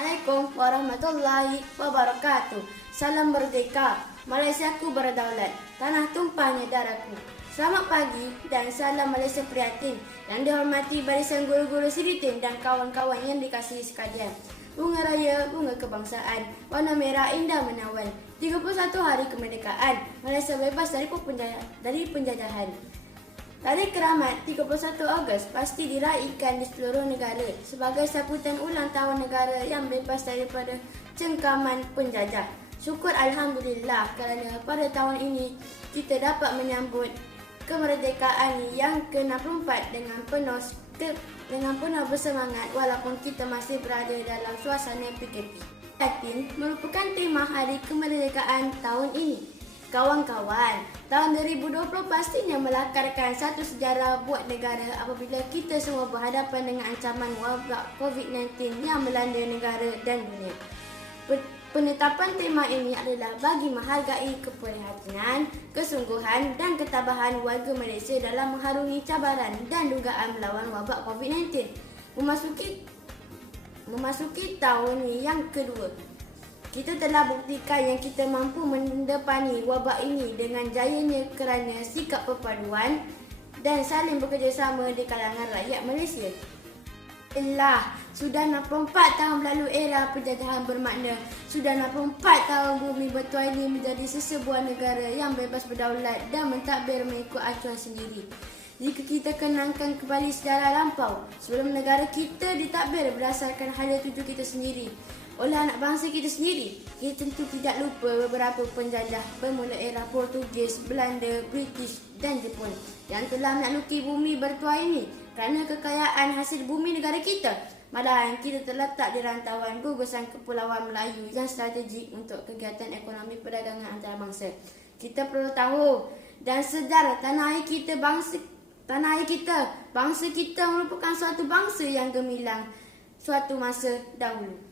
Assalamualaikum warahmatullahi wabarakatuh. Salam merdeka, Malaysiaku berdaulat, tanah tumpahnya darahku. Selamat pagi dan salam Malaysia Prihatin yang dihormati barisan guru-guru Siritin dan kawan-kawan yang dikasihi sekalian. Bunga Raya, bunga kebangsaan, warna merah indah menawan. 31 hari kemerdekaan, Malaysia bebas dari penjajahan. Tarikh keramat 31 Ogos pasti diraihkan di seluruh negara sebagai sambutan ulang tahun negara yang bebas daripada cengkaman penjajah. Syukur Alhamdulillah kerana pada tahun ini kita dapat menyambut kemerdekaan yang ke-64 dengan penuh bersemangat walaupun kita masih berada dalam suasana PKP. Prihatin merupakan tema hari kemerdekaan tahun ini. Kawan-kawan, tahun 2020 pastinya melakarkan satu sejarah buat negara apabila kita semua berhadapan dengan ancaman wabak COVID-19 yang melanda negara dan dunia. Penetapan tema ini adalah bagi menghargai keprihatinan, kesungguhan dan ketabahan warga Malaysia dalam mengharungi cabaran dan dugaan melawan wabak COVID-19. Memasuki tahun yang kedua, kita telah buktikan yang kita mampu mendepani wabak ini dengan jayanya kerana sikap perpaduan dan saling bekerjasama di kalangan rakyat Malaysia. Sudah 64 tahun berlalu era penjajahan bermakna. Sudah 64 tahun bumi bertuai ini menjadi sesebuah negara yang bebas berdaulat dan mentadbir mengikut acuan sendiri. Jika kita kenangkan kembali sejarah lampau, sebelum negara kita ditadbir berdasarkan hala tuju kita sendiri oleh anak bangsa kita sendiri, kita tentu tidak lupa beberapa penjajah bermula era Portugis, Belanda, British dan Jepun yang telah menakluki bumi bertuai ini kerana kekayaan hasil bumi negara kita. Malahan kita terletak di rantauan gugusan Kepulauan Melayu yang strategik untuk kegiatan ekonomi perdagangan antarabangsa. Kita perlu tahu dan sedar tanah air kita, bangsa kita merupakan suatu bangsa yang gemilang suatu masa dahulu.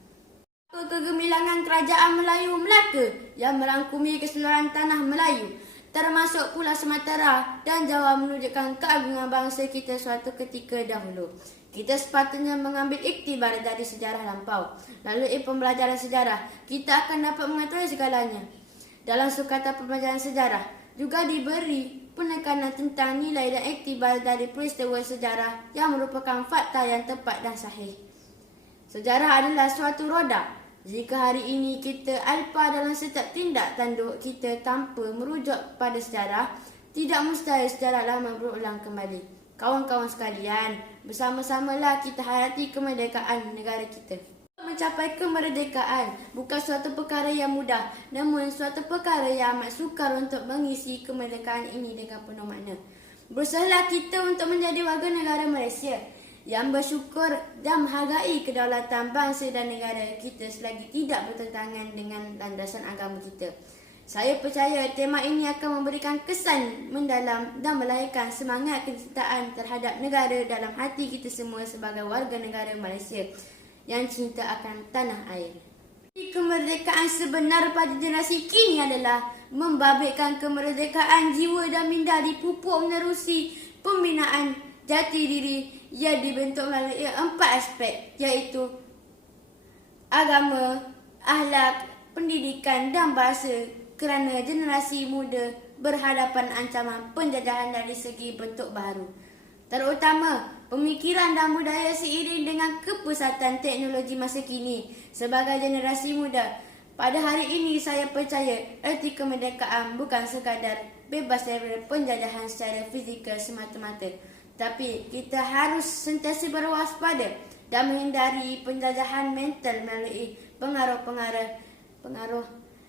Kegemilangan kerajaan Melayu Melaka yang merangkumi keseluruhan tanah Melayu, termasuk Pulau Sumatera dan Jawa, menunjukkan keagungan bangsa kita suatu ketika dahulu. Kita sepatutnya mengambil iktibar dari sejarah lampau. Melalui pembelajaran sejarah, kita akan dapat mengetahui segalanya. Dalam sukata pembelajaran sejarah, juga diberi penekanan tentang nilai dan iktibar dari peristiwa sejarah yang merupakan fakta yang tepat dan sahih. Sejarah adalah suatu roda. Jika hari ini kita alpa dalam setiap tindak tanduk kita tanpa merujuk pada sejarah, tidak mustahil sejarah lama berulang kembali. Kawan-kawan sekalian, bersama-samalah kita hayati kemerdekaan negara kita. Mencapai kemerdekaan bukan suatu perkara yang mudah, namun suatu perkara yang amat sukar untuk mengisi kemerdekaan ini dengan penuh makna. Berusahalah kita untuk menjadi warga negara Malaysia yang bersyukur dan menghargai kedaulatan bangsa dan negara kita selagi tidak bertentangan dengan landasan agama kita. Saya percaya tema ini akan memberikan kesan mendalam dan melahirkan semangat kecintaan terhadap negara dalam hati kita semua sebagai warga negara Malaysia yang cinta akan tanah air. Kemerdekaan sebenar pada generasi kini adalah membabitkan kemerdekaan jiwa dan minda di pupuk menerusi pembinaan jati diri yang dibentuk melalui 4 aspek, iaitu agama, akhlak, pendidikan dan bahasa, kerana generasi muda berhadapan ancaman penjajahan dari segi bentuk baru, terutama pemikiran dan budaya seiring dengan kepesatan teknologi masa kini. Sebagai generasi muda, pada hari ini saya percaya erti kemerdekaan bukan sekadar bebas daripada penjajahan secara fizikal semata-mata, tapi kita harus sentiasa berwaspada dan menghindari penjajahan mental melalui pengaruh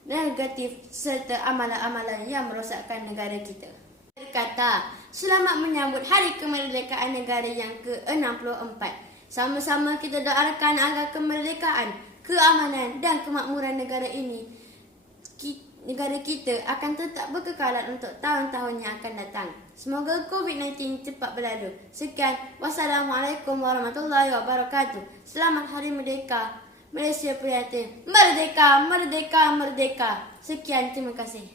negatif serta amalan-amalan yang merosakkan negara kita. Berkata, selamat menyambut Hari Kemerdekaan Negara yang ke-64. Sama-sama kita doakan agar kemerdekaan, keamanan dan kemakmuran negara kita akan tetap berkekalan untuk tahun-tahun yang akan datang. Semoga COVID-19 cepat berlalu. Sekian, wassalamualaikum warahmatullahi wabarakatuh. Selamat Hari Merdeka, Malaysia Prihatin. Merdeka, merdeka, merdeka. Sekian, terima kasih.